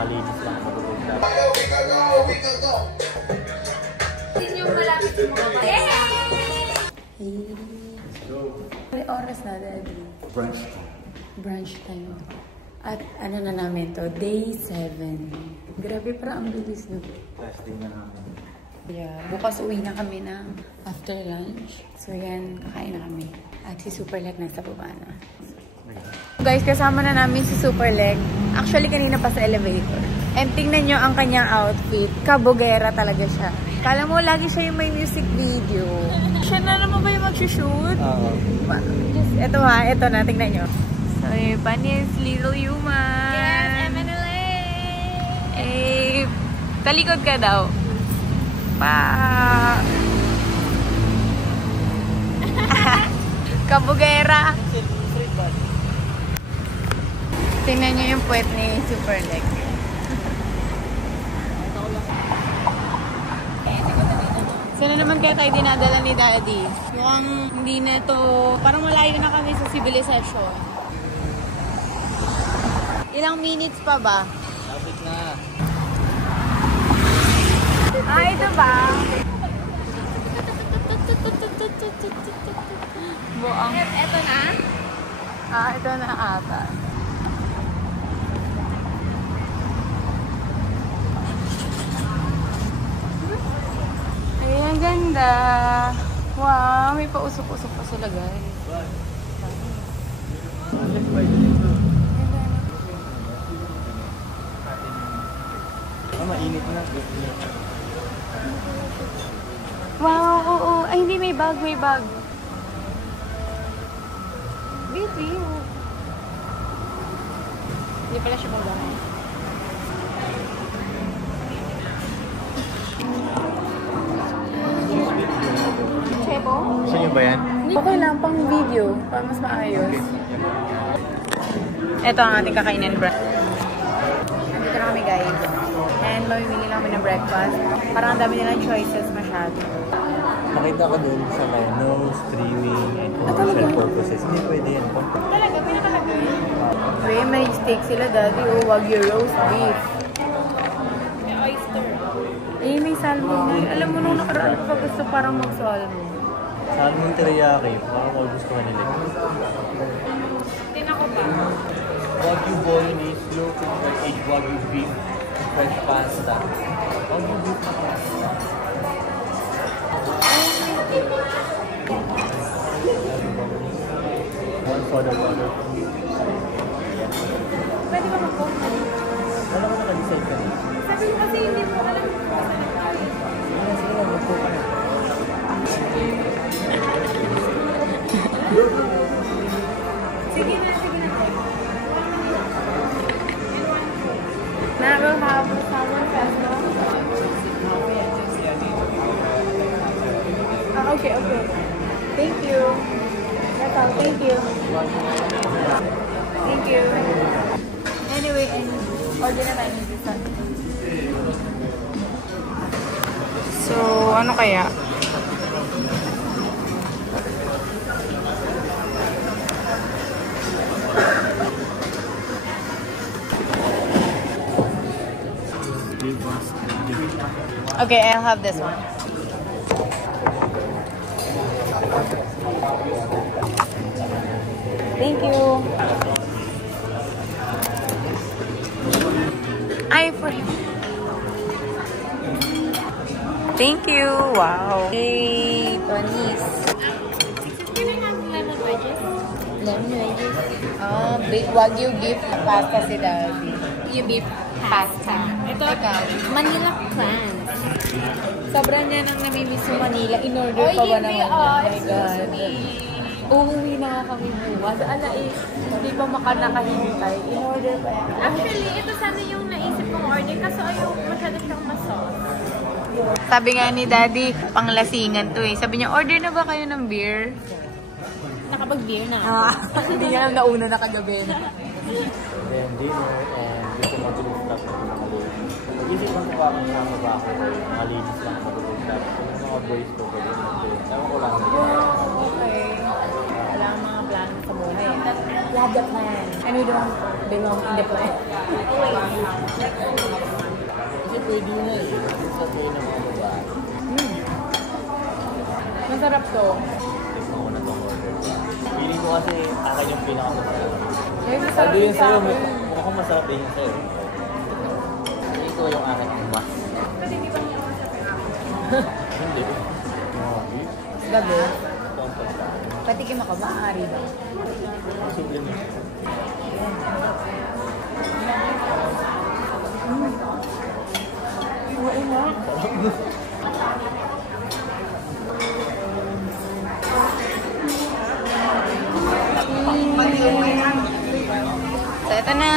Malinis lang. Hindi yung malapit yung mga ba? Hey! May oras na, Daddy. Brunch. Brunch time. At ano na namin to? Day 7. Grabe, parang ang bilis na. Last day na namin. Yeah, bukas uwi na kami ng after lunch. So yan, kakain na kami. At si Superleg nasa baba na. Guys, kasama na namin si Superleg. Actually, kanina pa sa elevator. And tingnan nyo ang kanyang outfit. Kabugera talaga siya. Kala mo, lagi siya yung may music video. Siya na naman ba yung mag-shoot? Oo. Ito ha, ito na, tingnan nyo. So, yung Bunny's Little Human. Yes, Emily! Eh, talikod ka daw. Pa! Kabugera! Tingnan nyo yung puwet ni Superleg. Saan naman kaya tayo dinadala ni Daddy? Mukhang hindi na to, parang malayo na kami sa civilization. Ilang minutes pa ba? Lapit na. Ito ba? Buang. Ito na? Ito na ata. Ay, ang ganda. Wow, may pausok-usok pa sila, guys. Mainit na. Wow, oo. Ay, hindi, may bag, may bag. Baby. Hindi pala siya magdamay. Chebo? Gusto niyo ba yan? Okay lang, pang video. Para mas maayos. Ito ang ating kakainin breakfast. Nandito na kami, guys. And mamimili lang kami ng breakfast. Parang ang dami nilang choices masyado. Nakita ko dun sa menu, streaming, and commercial purposes. Hindi pwede yan. Talaga, pinakalagay. Wait, may steak sila, Daddy. O, Wagyu roast beef. May oyster. Eh, may salmon na. Alam mo, nung nakaraan ko pa gusto parang mag-salmon. Salmon teriyaki. Parang all gusto ka nila. Tinan ko pa. Wagyu bolognese, low cooked aged Wagyu beef, fresh pasta. Wagyu beef na pasta. One soda water. Pwede ba mag-cook? Wala ka naka-decide ka na. Sabi ko kasi hindi mo alam kung saan na tayo. Sige lang, mag-cook ka na. Sige na, sige na. Na, we'll have salmon pesto. Okay, okay. Thank you. That's all. Thank you. Thank you. Anyway, order na tayo ng pizza. So, ano kaya? Okay, I'll have this one. Thank you. I for Thank you. Wow. Hey, Bunnies. Can I have lemon wedges? Lemon wedges. Big Wagyu beef pasta si Daddy. Yung beef pasta. Ito, Manila clams. Sobrang niya nang namimiss yung Manila. In-order pa ba naman? Oh my God. Uuwi na nga kami bukas. Hindi pa nakahintay. In-order pa yan. Actually, ito sana yung naisip kong order kasi ayaw masyado siyang masos. Sabi nga ni Daddy, panglasingan to eh. Sabi niya, order na ba kayo ng beer? Nakapag-beer na. Hindi niya lang nauna na kagabi na. Then dinner and gusto mo to stop na pinakalinis. Mag-isip lang ko kung sama ba ako. Malinis lang mag-stop. Kung mga boys ko, pwede mo to. Ewan ko lang. Okay. Wala ang mga plano sa buhay. We have the plan. And we don't belong in the plan. Pwede yun eh. Sa tuyo ng mga babae. Masarap to. Tignan ko na itong order. Feeling ko kasi akin yung pinakamasarap. Masarap Sabi yun sa sa'yo, akin. mukhang masarap din yun sa'yo. Feeling ko yung akin yung mas. Kasi di ba niya masarap? Hindi. Gabi. Ito ang pagkain. Patikim ako, maaari ba? Supplement. So, ito na.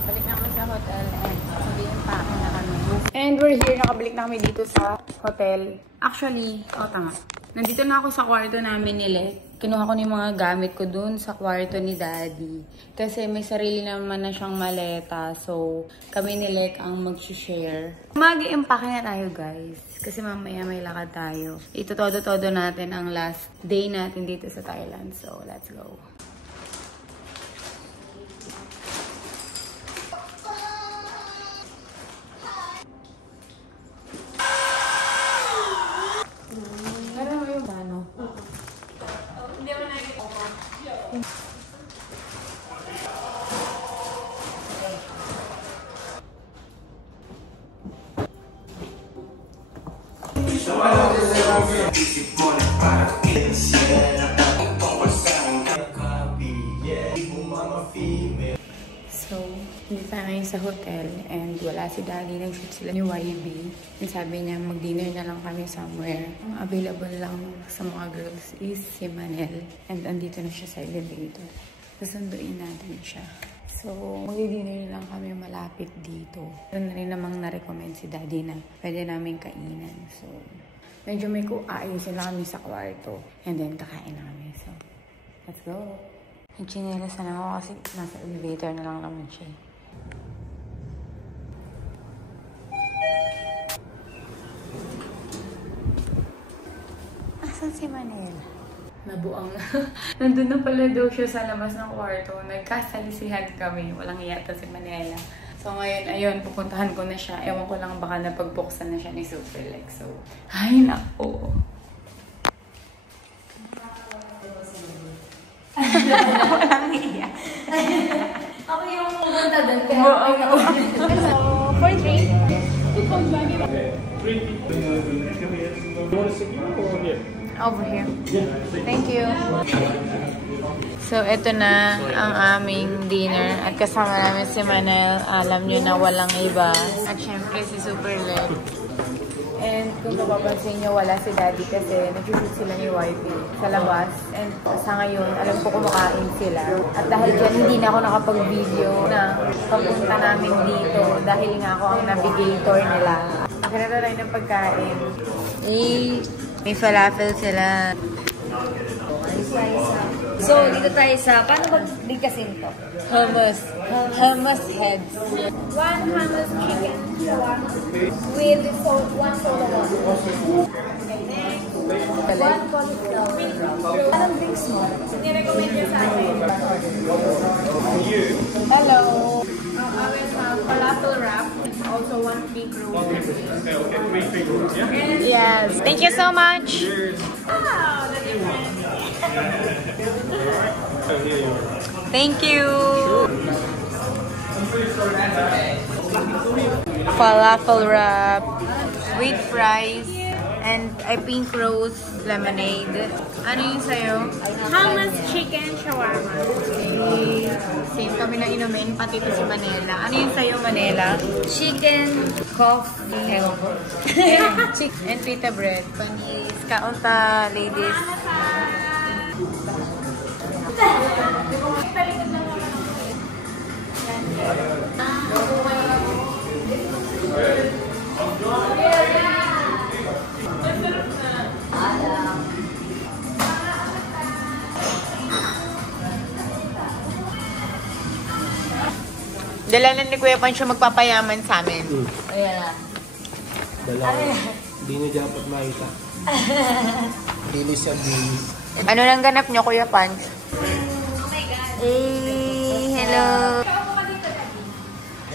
Balik na kami sa hotel and sabihin pa ako na kami. And we're here. Nakabalik na kami dito sa hotel. Actually, tama. Nandito na ako sa kwarto namin ni Lek. Kinuha ko na yung mga gamit ko dun sa kwarto ni Daddy. Kasi may sarili naman na siyang maleta. So, kami ni Lek ang mag-share. Mag-i-empake na tayo, guys. Kasi mamaya may lakad tayo. Ito todo-todo natin ang last day natin dito sa Thailand. So, let's go. So, hindi pa ngayon sa hotel and wala si Daddy. Nag-shoot sila ni YB. And sabi niya, mag-dinner na lang kami somewhere. Ang available lang sa mga girls is si Manel. And andito na siya sa elevator. Susunduin natin siya. So, mag-dinner na lang kami malapit dito. Doon na rin namang na-recommend si Daddy na pwede namin kainan. So, medyo may ayusin lang kami sa kwarto. And then, kakain na kami. So, let's go. Nagchinelasan ako kasi nasa elevator na lang naman siya. Asan si Manel? Nabuang na. Nandun na pala daw siya sa labas ng kwarto. Nagkasalisihan kami. Walang yata si Manela. So ngayon, ayun, pupuntahan ko na siya. Ewan ko lang baka napagbuksan na siya ni Superlex. So, ay nako. Walang iya. Ako yung pumunta doon. So, for 3. Over here. Thank you. So, ito na ang aming dinner. At kasama namin si Manel. Alam nyo na walang iba. At syempre si Superleg. And kung mapapansin nyo, wala si Daddy kasi nag-shoot sila ni YP sa labas. And sa ngayon, alam ko kumakain sila. At dahil dyan, hindi na ako nakapag-video na pagpunta namin dito dahil nga ako ang navigator nila. Nakita tayo ng pagkain. May falafel sila. So, dito tayo sa, paano magbigkasin to? Hummus. Hummus heads. 1 hummus chicken with one solo one. One cauliflower. Anong drinks mo? Nirecommend niya sa akin. Hello. I will have falafel wrap. Also one pink rose. Yes. Thank you so much. Wow, the difference. Thank you. Falafel wrap, sweet fries, and a pink rose lemonade. Ano yung sa'yo? Hummus chicken shawarma. Okay. Same kami na inumin, pati ito si Manela. Ano yung sa'yo, Manela? Chicken Coffee. And chicken and pita bread. Panis. Kaunta, ladies. Dala na ni Kuya Pancho magpapayaman sa amin. Ayan. Dalawa. Hindi nyo dapat makita. Dili siya bilis. Ano nang ganap nyo, Kuya Pans? Oh my God. Hey, hello.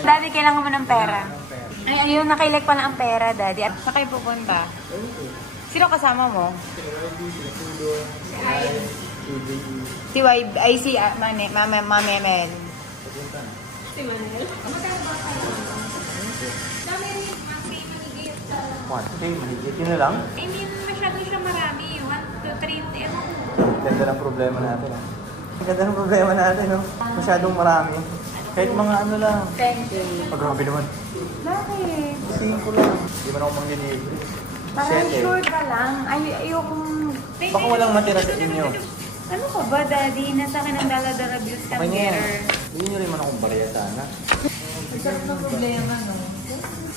Daddy, kailangan mo ng pera. Ay, ayun, nakailag pala ang pera, Daddy. At saan kayo pupunta? Sino kasama mo? Si YB, ay si Mama Mel. Si Manel? Mahigit yun na lang. Hindi masyado siya marami. 1, 2, 3, ewan ko. Ganda ng problema natin. Ang ganda ng problema natin, no? Masyadong marami. Kahit mga ano lang. Thank you. Grabe naman. Bakit? 5 lang. Hindi man ako mang-delivery. Parang sure ka lang. Ayokong... Baka walang matira sa inyo. Ano ka ba, Daddy? Nasa akin ang dala-dala bills ka Okay niya. getter. Hindi nyo rin man akong barya sana. Masarap na problema, no?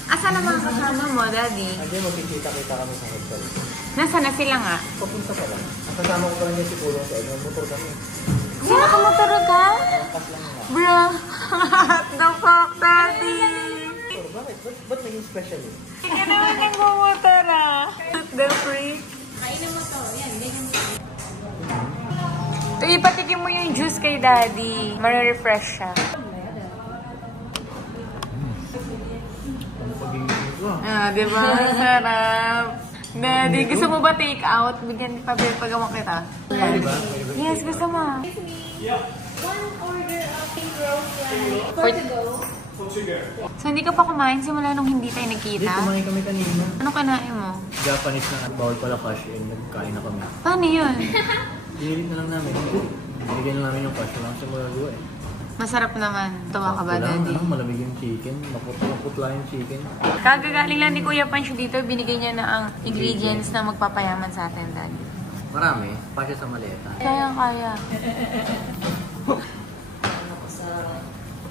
Asa naman kasama mo, Daddy? Hindi, magkikita-kita kami sa hotel. Nasaan na sila nga? Papunta pa lang. Kasama ko pa lang yung si Pulong sa ano. Motor kami. Sino ka motor ka? Pas lang nga. Bro, what the fuck, Daddy? Bakit? Ba't naging special eh? Hindi ka naman nagmumotor, ah. The freak. Kainin mo to. Yan, ganyan mo. Ipatikim mo yung juice kay Daddy. Mare-refresh siya. Ah, di ba? Sarap. Daddy, gusto mo ba take out? Bigyan pa pagawa kita. Yes, gusto mo. One order of pink rose wine. For to go. So, hindi ka pa kumain simula nung hindi tayo Hindi, nagkita? kumain kami kanina. Ano kanain mo? Japanese na bawal pala cash in. Nagkain na kami. Paano yun? Dinilit na lang namin. Binigyan na namin yung cash lang sa mga gawa eh. Masarap naman. Tawa ka ba, Sakto lang, Daddy? ano, malamig yung chicken. Maputla yung chicken. Kagagaling lang ni Kuya Pancho dito, binigay niya na ang ingredients na magpapayaman sa atin, Daddy. Marami. Pasya sa maleta. Kaya.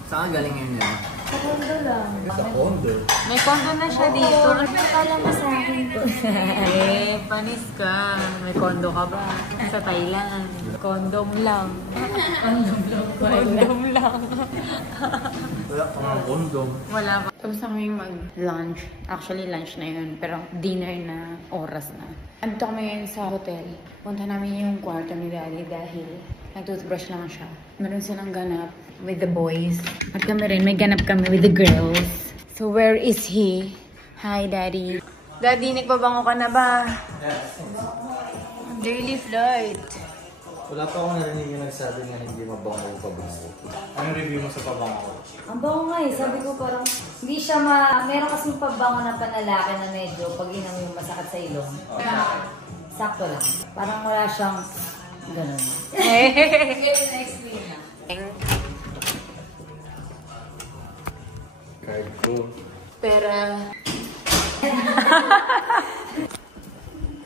Saan galing yun yun? Sa kondo lang. Sa condo. May kondo na siya dito. Ano akala mo sa akin ko? Panis ka. May kondo ka ba? Sa Thailand. Kondom lang. Kondom lang. Wala pa nga condom. Wala pa. Tapos na kami mag-lunch. Actually, lunch na yun. Pero dinner na oras na. Andito kami ngayon sa hotel. Punta namin yung kwarto ni Daddy dahil nag-toothbrush lang siya. Meron silang ganap with the boys. At kami rin, may ganap kami with the girls. So, where is he? Hi, Daddy. Daddy, nagbabango ka na ba? Daily flight. Wala pa akong narinig yung nagsabi na hindi mabango yung pabango. Anong review mo sa pabango? Ang bango nga eh. Sabi ko parang hindi siya meron kasing pabango na panlalaki na medyo pag inam yung masakit sa ilong. Sakto lang. Parang wala siyang ganun. Card ko. Pera.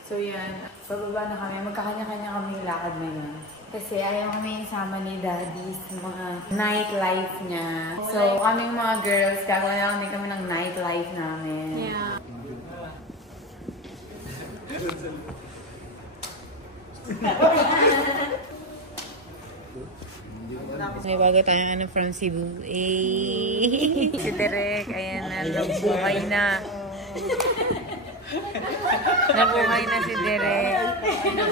So yan, pababa na kami. Magkakanya-kanya kami lakad na yun. Kasi ayaw kami sama ni Daddy sa mga nightlife niya. So kami mga girls, gagawa na kami ng nightlife namin. Yeah. May bago tayong ano from Cebu. Eh. Si Derek, ayan na, nabuhay na. Nabuhay na si Derek.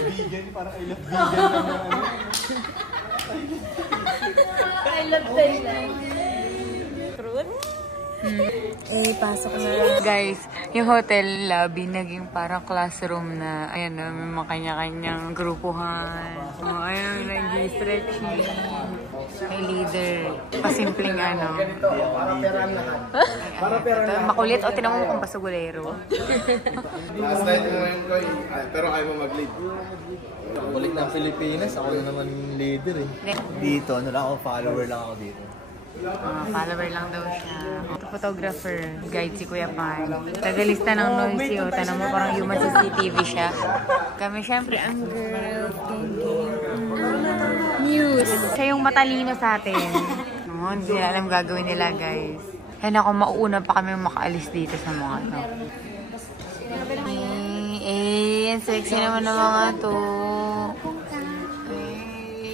Vegan, parang I love vegan. I love Thailand. Eh, pasok na. Guys, yung hotel lobby naging parang classroom na, ayan na, may mga kanya-kanyang grupuhan. Oh, ayun, nag-stretching. May leader. Pasimpleng ano. Ito, makulit. O, tinamo mo kung pasugulero. Last night mo ngayon ko, pero ayaw mo mag-lead. Balik ng Pilipinas, ako na naman yung leader eh. Dito, ano lang ako, follower lang ako dito. Follower lang daw siya. Photographer, guide si Kuya Pan. Tagalista ng noisy. O, tanong mo parang human CCTV siya. Kami syempre ang girl. News. Siya yung matalino sa atin. No, hindi nila alam gagawin nila, guys. Yan ako, mauuna pa kami makaalis dito sa mga to. Ang sexy naman ng mga to.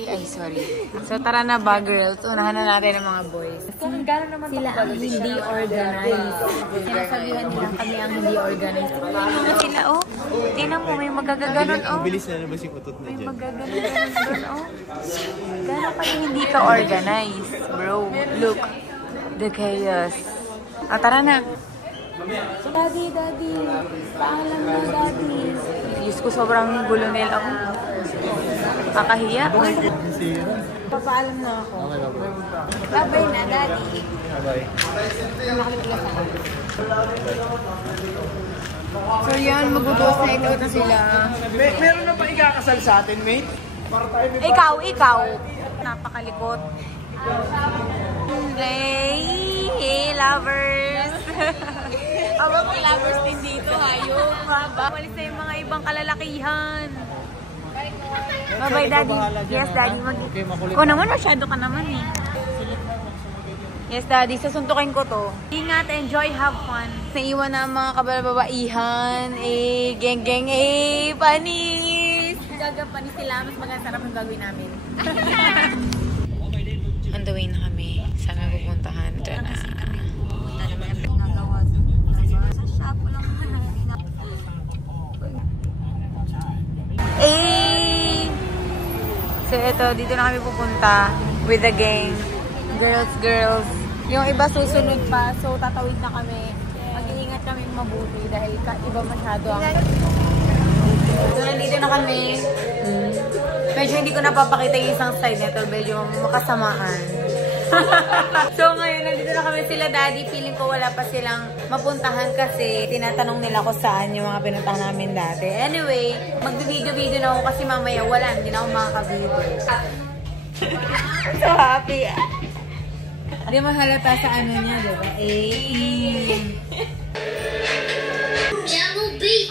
Ay, sorry. So, tara na ba, girls? Unahan na natin ang mga boys. Gano'n naman Sila ang hindi organized. Sinasabihan nila kami ang hindi organized. Tingnan sila, oh. Tingnan mo, may magagaganon, oh. Bilis na labas yung utot na May dyan. magagaganon doon, oh. Gano'n pa hindi ka organized, bro. Look, the chaos. Ah, tara na. Daddy, paalam na, daddy. Diyos ko, sobrang gulo nila ako. Kakahiya. Papaalam na ako. Bye-bye na, daddy. Bye. So yan, mag-boss night out na sila. Meron na pa ikakasal sa atin, mate? Ikaw. Napakalikot. Hey, lovers! Aba, may lovers din dito, hayop. Walis na yung mga ibang kalalakihan. Bye-bye, daddy. Yes, daddy. Ikaw naman, masyado ka naman eh. Yes, daddy. Sasuntukin ko to. Ingat, enjoy, have fun. Naiwan na ang mga kabalababaihan. Geng-geng, panis! Gagapanis sila. Mas magandang yung gagawin namin. On the way na kami. Saan na pupuntahan? Ito na. So ito, dito na kami pupunta with the gang. Girls. Yung iba susunod pa, so tatawid na kami. Mag-iingat kami mabuti dahil iba masyado ang... So nandito na kami. Medyo hindi ko napapakita yung isang side nito, medyo makasamaan. So ngayon, nandito na kami sila daddy. Feeling ko wala pa silang mapuntahan kasi tinatanong nila ko saan yung mga pinuntahan namin dati. Anyway, mag-video na ako kasi mamaya wala, hindi na ako makaka-video. So happy. Hindi mahalata sa ano niya, diba? Jungle Beats.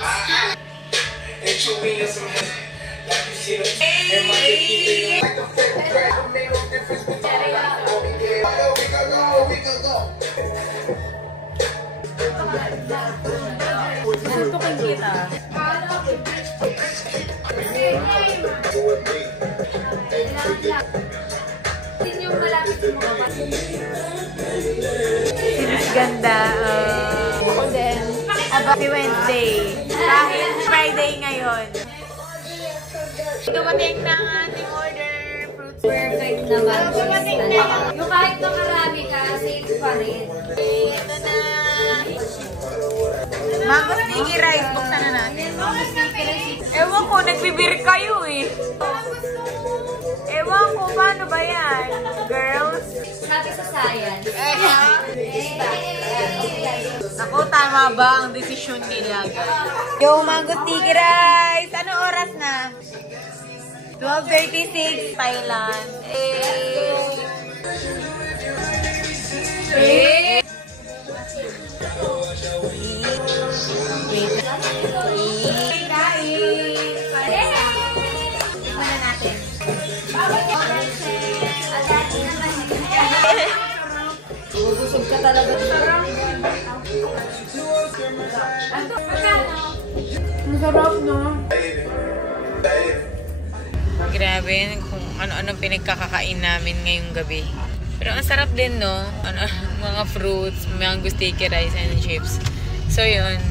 Suntukin kita. Ganda. Then, about Wednesday. Kahit Friday ngayon. Dumating na ang ating order. Fruits. Perfect naman. Yung kahit makarami ka, safe pa rin. Ito na. Mango sticky rice. Buksan na natin. Ewan ko, nagbibir kayo eh. Ewan ko, paano ba yan? Girls? Sabi sa science. Ako, tama ba ang desisyon nila? Yo, mango sticky rice! Ano oras na? 12:36, Thailand. Busog ka talaga. Masarap, no? Grabe, kung ano-anong pinagkakakain namin ngayong gabi. Pero ang sarap din, no? Mga fruits, mango sticky rice and chips. So, yun.